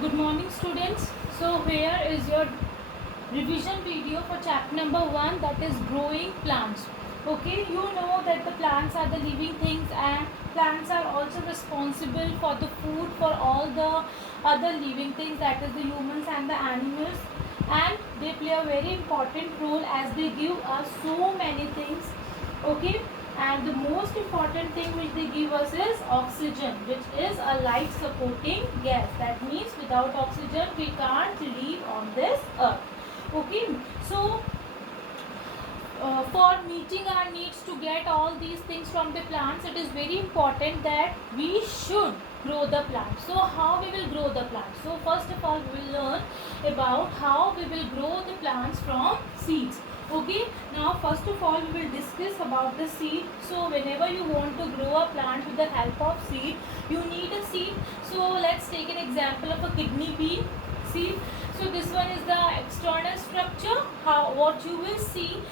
Good morning, students. So here is your revision video for chapter number 1, that is growing plants. Okay, you know that the plants are the living things and plants are also responsible for the food for all the other living things, that is the humans and the animals, and they play a very important role as they give us so many things. Okay, and the most important thing which they give us is oxygen, which is a life supporting gas. That means without oxygen we can't live on this earth. Okay, so for meeting our needs to get all these things from the plants, it is very important that we should grow the plant. So how we will grow the plant? So first of all we will learn about how we will grow the plants from seeds. Okay, now first of all we will discuss about the seed. So whenever you want to grow a plant with the help of seed, you need a seed. So let's take an example of a kidney bean seed. So this one is the external structure. How what you will see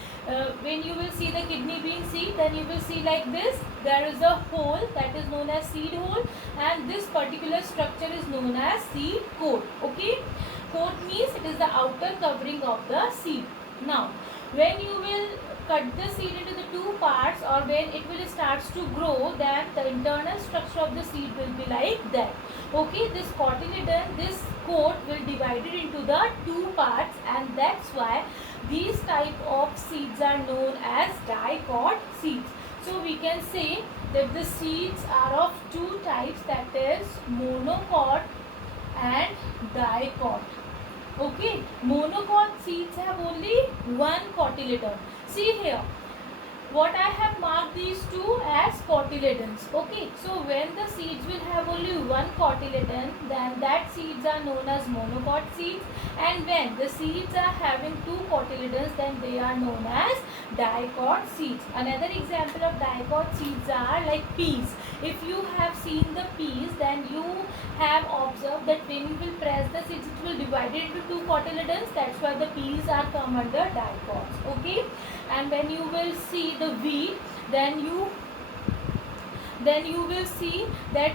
when you will see the kidney bean seed, then you will see like this. There is a hole that is known as seed hole, and this particular structure is known as seed coat. Okay, coat means it is the outer covering of the seed. Now when you will cut the seed into the two parts, or when it will starts to grow, then the internal structure of the seed will be like that. Okay, this cotyledon, this coat will divide it into the two parts, and that's why these type of seeds are known as dicot seeds. So we can say that the seeds are of two types, that is monocot and dicot. Okay, monocot seeds have only one cotyledon. See here, what I have marked these two as cotyledons. Okay, so when the seeds will have only one cotyledon, then that seeds are known as monocot seeds, and when the seeds are having two cotyledons, then they are known as dicot seeds. Another example of dicot seeds are like peas. If you have seen the peas, then you have observed that when you will press the seeds, it will divide it into two cotyledons. That's why the peas are come under dicots. Okay, and when you will see the wheat, then you will see that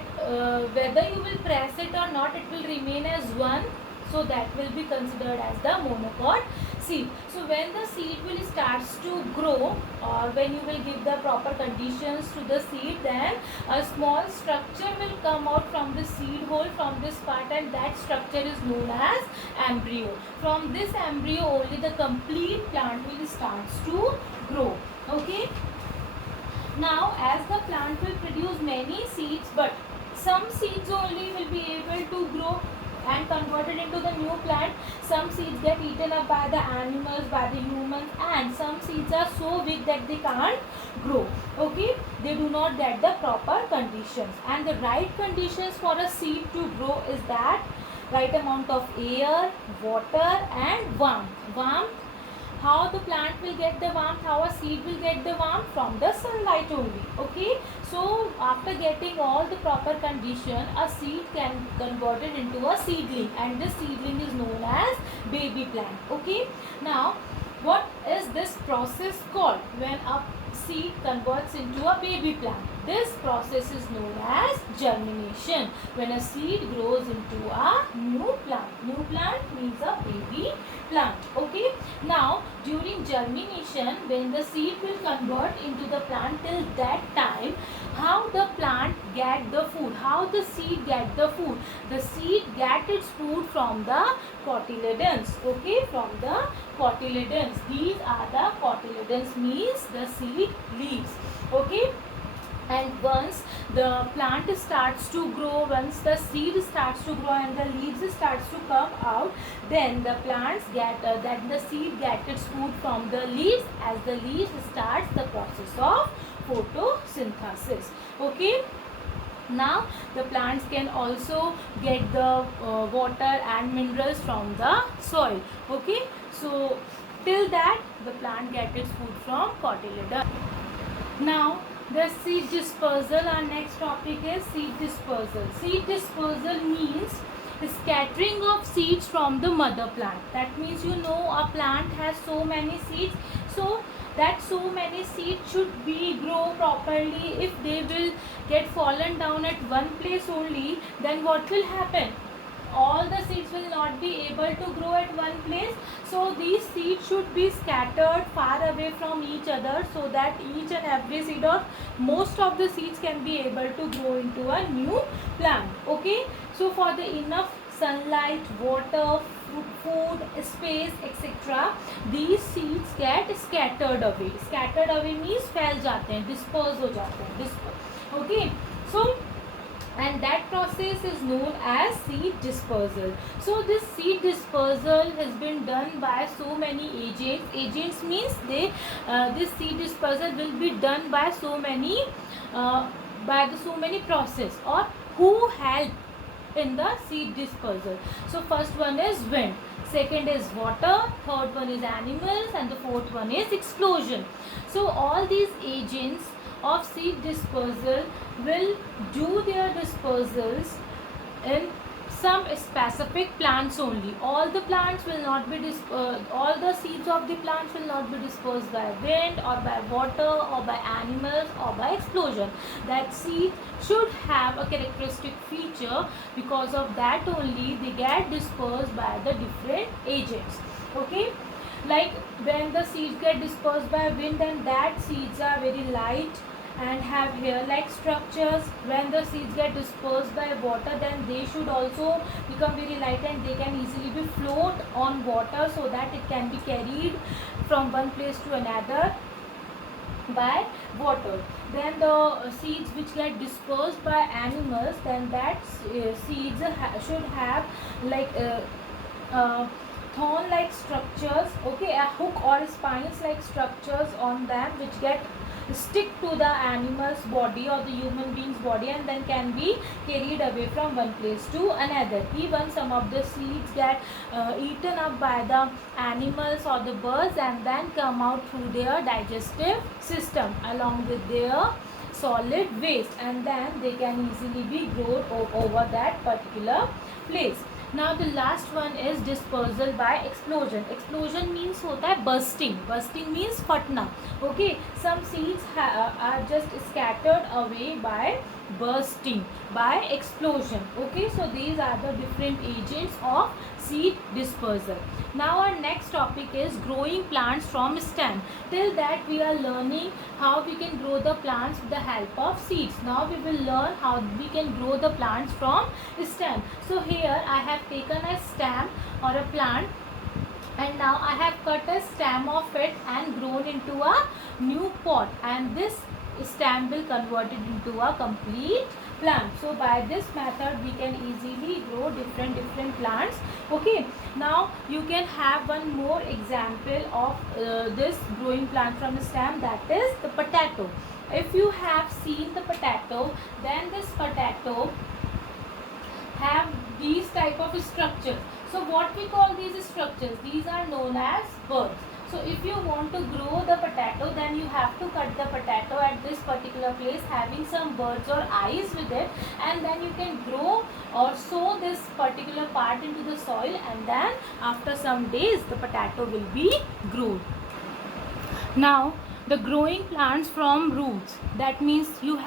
whether you will press it or not, it will remain as one. So that will be considered as the monocot seed. So when the seed will starts to grow, or when you will give the proper conditions to the seed, then a small structure will come out from the seed hole, from this part, and that structure is known as embryo. From this embryo only the complete plant will starts to grow. Okay, now as the plant will produce many seeds, but some seeds only will be able to grow and converted into the new plant. Some seeds get eaten up by the animals, by the humans, and some seeds are so big that they can't grow. Okay, they do not get the proper conditions, and the right conditions for a seed to grow is that right amount of air, water, and warmth. How the plant will get the warmth, how a seed will get the warmth? From the sunlight only. Okay, so after getting all the proper condition, a seed can convert it into a seedling, and this seedling is known as baby plant. Okay, now what is this process called when a seed converts into a baby plant? This process is known as germination. When a seed grows into a new plant means a baby plant. Okay, now during germination, when the seed will convert into the plant, till that time, how the plant get the food, how the seed get the food? The seed get its food from the cotyledons. Okay, from the cotyledons. These are the cotyledons, means the seed leaves. Okay, and once the plant starts to grow, once the seed starts to grow and the leaves starts to come out, then the plants get that the seed gets its food from the leaves, as the leaves starts the process of photosynthesis. Okay, now the plants can also get the water and minerals from the soil. Okay, so till that the plant gets its food from cotyledon. Now the seed dispersal, our next topic is seed dispersal. Seed dispersal means scattering of seeds from the mother plant. That means, you know, a plant has so many seeds, so that so many seeds should be grow properly. If they will get fallen down at one place only, then what will happen? All the will not be able to grow at one place. So these seeds should be scattered far away from each other, so that each and every seed or most of the seeds can be able to grow into a new plant. Okay, so for the enough sunlight, water, food, space, etc., these seeds get scattered away. Scattered away means फैल जाते हैं, disperse हो जाते हैं, okay. So and that process is known as seed dispersal. So this seed dispersal has been done by so many agents. Agents means this seed dispersal will be done by so many process, or who help in the seed dispersal. So first one is wind, second is water, third one is animals, and the fourth one is explosion. So all these agents of seed dispersal will do their dispersals in some specific plants only. All the plants will not be all the seeds of the plants will not be dispersed by wind or by water or by animals or by explosion. That seed should have a characteristic feature, because of that only they get dispersed by the different agents. Okay, like when the seeds get dispersed by wind, then that seeds are very light and have hair-like structures. When the seeds get dispersed by water, then they should also become very light and they can easily be float on water, so that it can be carried from one place to another by water. Then the seeds which get dispersed by animals, then that seeds should have like thorn like structures, okay, a hook or spines like structures on them, which get stick to the animal's body or the human being's body, and then can be carried away from one place to another. Even some of the seeds get eaten up by the animals or the birds, and then come out through their digestive system along with their solid waste, and then they can easily be grown over that particular place. Now the last one is dispersal by explosion. Explosion means होता है bursting. Bursting means फटना. Okay, some seeds are just scattered away by bursting, by explosion. Okay, so these are the different agents of seed dispersal. Now our next topic is growing plants from stem. Till that we are learning how we can grow the plants with the help of seeds. Now we will learn how we can grow the plants from stem. So here I have taken a stem or a plant, and now I have cut a stem of it and grown into a new pot, and this stem will convert it into a complete plant. So by this method we can easily grow different plants. Okay, now you can have one more example of this growing plant from stem, that is the potato. If you have seen the potato, then this potato have these type of structures. So what we call these structures? These are known as buds. So if you want to grow the potato, then you have to cut the potato at this particular place having some buds or eyes with it, and then you can grow or sow this particular part into the soil, and then after some days the potato will be grown. Now the growing plants from roots, that means you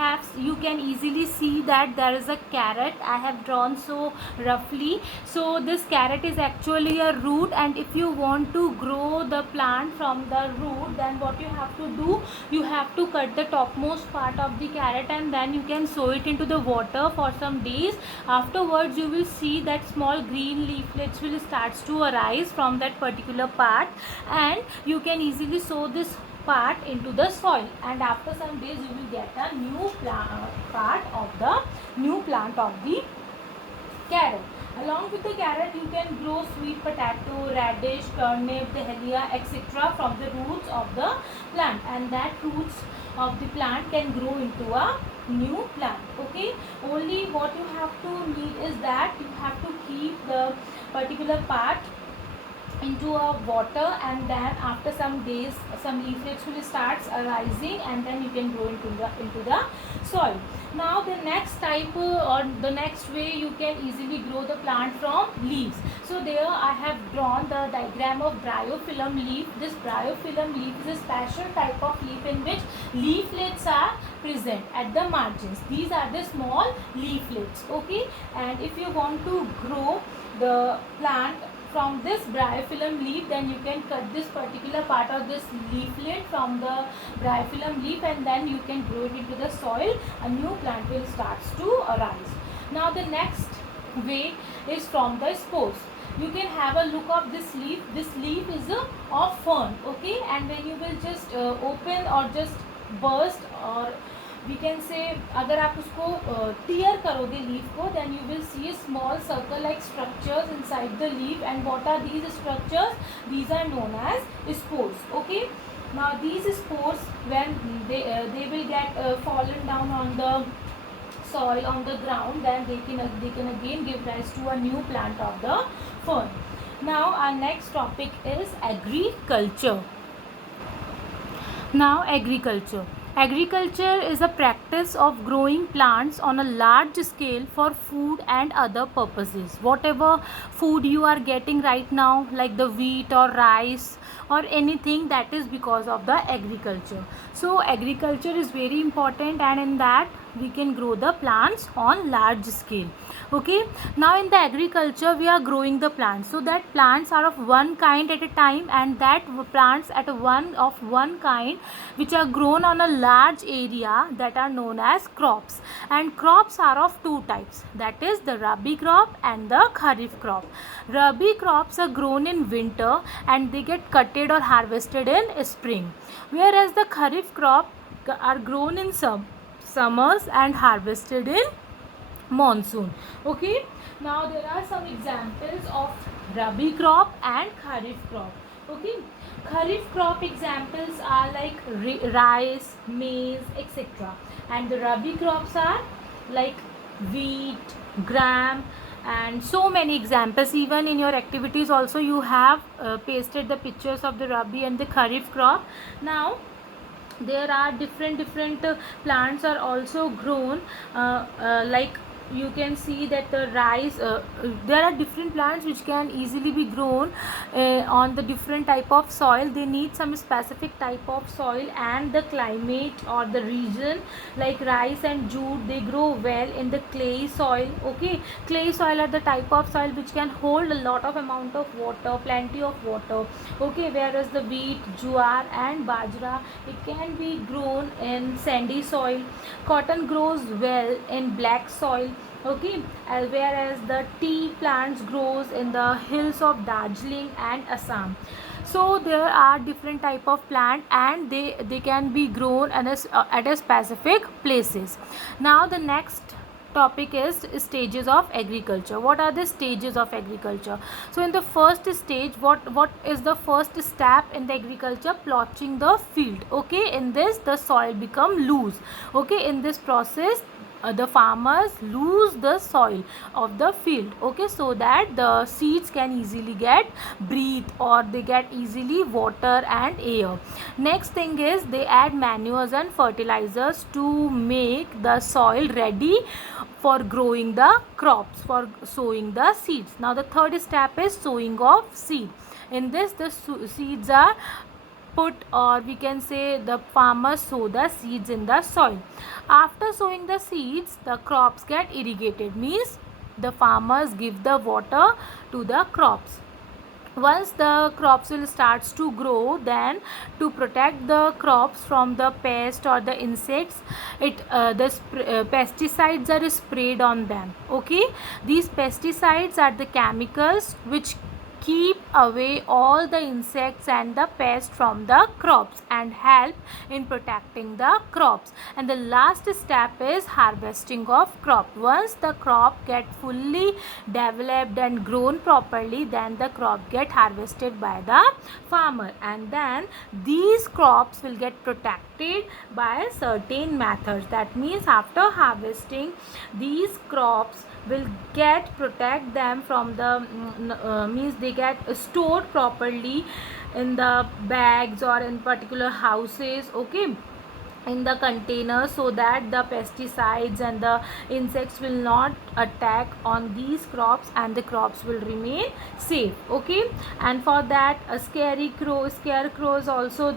can easily see that there is a carrot I have drawn so roughly. So this carrot is actually a root, and if you want to grow the plant from the root, then what you have to do, you have to cut the topmost part of the carrot, and then you can sow it into the water for some days. Afterwards you will see that small green leaflets will start to arise from that particular part, and you can easily sow this part into the soil, and after some days you will get a new part of the new plant of the carrot. Along with the carrot you can grow sweet potato, radish, turnip, dahlia, etc. from the roots of the plant, and that roots of the plant can grow into a new plant. Okay, only what you have to need is that you have to keep the particular part into a water, and then after some days some leaflets will start arising, and then you can grow into the soil. Now the next type or the next way you can easily grow the plant from leaves. So there I have drawn the diagram of bryophyllum leaf. This bryophyllum leaf is a special type of leaf in which leaflets are present at the margins. These are the small leaflets. Okay, and if you want to grow the plant from this bryophyllum leaf, then you can cut this particular part of this leaflet from the bryophyllum leaf, and then you can grow it into the soil. A new plant will starts to arise. Now the next way is from the spores. You can have a look of this leaf. This leaf is a of fern, okay, and when you will just open or just burst, or we can say अगर आप उसको tear करोगे leaf को, then you will see a small circle like structures inside the leaf. And what are these structures? These are known as spores, okay. Now these spores, when they will get fallen down on the soil, on the ground, then they can again give rise to a new plant of the fern. Now our next topic is agriculture. Now agriculture. Agriculture is a practice of growing plants on a large scale for food and other purposes. Whatever food you are getting right now, like the wheat or rice or anything, that is because of the agriculture. So agriculture is very important, and in that we can grow the plants on large scale, okay. Now in the agriculture we are growing the plants, so that plants are of one kind at a time, and that plants at one kind which are grown on a large area, that are known as crops. And crops are of two types, that is the rabi crop and the kharif crop. Rabi crops are grown in winter and they get cutted or harvested in spring, whereas the kharif crop are grown in summers and harvested in monsoon, okay. Now there are some examples of rabi crop and kharif crop, okay. Kharif crop examples are like rice, maize, etc. And the rabi crops are like wheat, gram, and so many examples. Even in your activities also you have pasted the pictures of the rabi and the kharif crop. Now there are different plants are also grown, like you can see that the rice, there are different plants which can easily be grown on the different type of soil. They need some specific type of soil and the climate or the region. Like rice and jute, they grow well in the clay soil, okay. Clay soil are the type of soil which can hold a lot of amount of water, plenty of water, okay. Whereas the wheat, jowar and bajra, it can be grown in sandy soil. Cotton grows well in black soil, okay. Whereas the tea plants grows in the hills of Darjeeling and Assam. So there are different type of plant, and they can be grown at a specific places. Now the next topic is stages of agriculture. What are the stages of agriculture? So in the first stage, what is the first step in the agriculture? Plotting the field, okay. In this the soil become loose, okay. In this process the farmers lose the soil of the field, okay, so that the seeds can easily get breathe, or they get easily water and air. Next thing is they add manures and fertilizers to make the soil ready for growing the crops, for sowing the seeds. Now the third step is sowing of seed. In this the seeds are put, or we can say the farmers sow the seeds in the soil. After sowing the seeds, the crops get irrigated, means the farmers give the water to the crops. Once the crops will starts to grow, then to protect the crops from the pest or the insects, pesticides are sprayed on them, okay. These pesticides are the chemicals which keep away all the insects and the pests from the crops and help in protecting the crops. And the last step is harvesting of crop. Once the crop get fully developed and grown properly, then the crop get harvested by the farmer, and then these crops will get protected by certain methods. That means after harvesting, these crops will get protect them from the means they get stored properly in the bags or in particular houses, okay, in the containers, so that the pesticides and the insects will not attack on these crops and the crops will remain safe, okay. And for that a scarecrow is also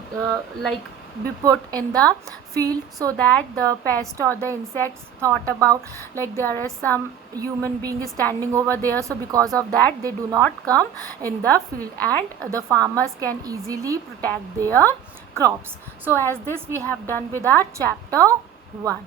like be put in the field, so that the pest or the insects thought about like there is some human being is standing over there, so because of that they do not come in the field, and the farmers can easily protect their crops. So as this we have done with our chapter 1.